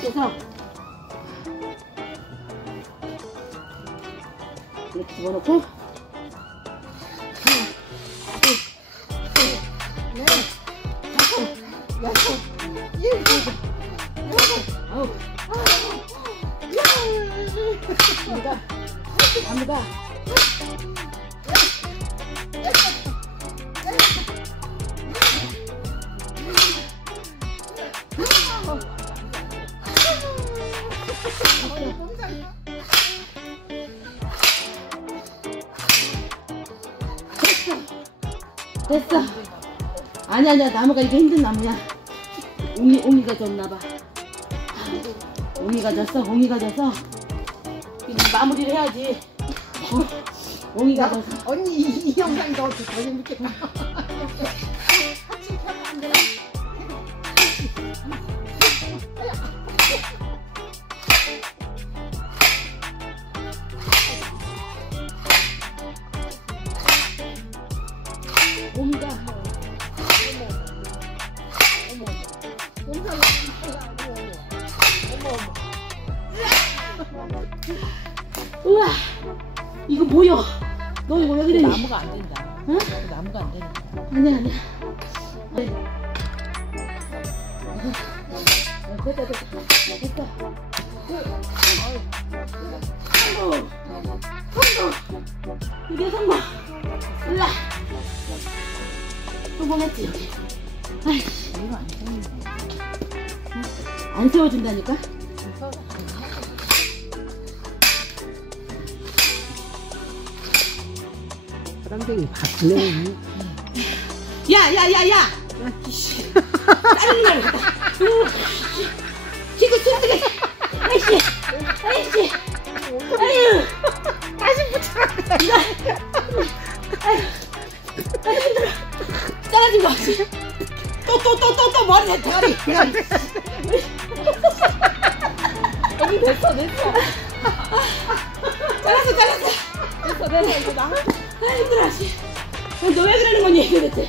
그래서 이렇게 집어넣고 하나, 둘, 셋, 넷, 다섯, 여섯, 일곱, 여덟, 아홉. 나무가 됐어. 아니야 나무가 이게 힘든 나무야. 옹이가 졌나봐. 옹이가 져서 이제 마무리를 해야지. 옹이가 져서. 언니 이 영상이 더 재밌겠다. 같이 펴면 안 되나? 옹이가 우와 이거 뭐야? 너 이거 왜 그래? 나무가 안 된다. 응? 나무가 안 된다. 아니야. 네. 됐다. 성공. 이게 성공. 일라. 성공했지 여기. 아이씨 이거 안 되는데. 안 세워준다니까? 사람들이 바쁘네. 야! 짜증나게 했다. 지금 쫓아게. 아이씨. 아유. 다시 붙여라. 아유 힘들어. 떨어진 거 같지? 또 머리에 대가리. 언니 됐어. 잘랐어. 됐어 이거 나. 아 힘들어 씨. 너 왜 그러는 거니 도대체?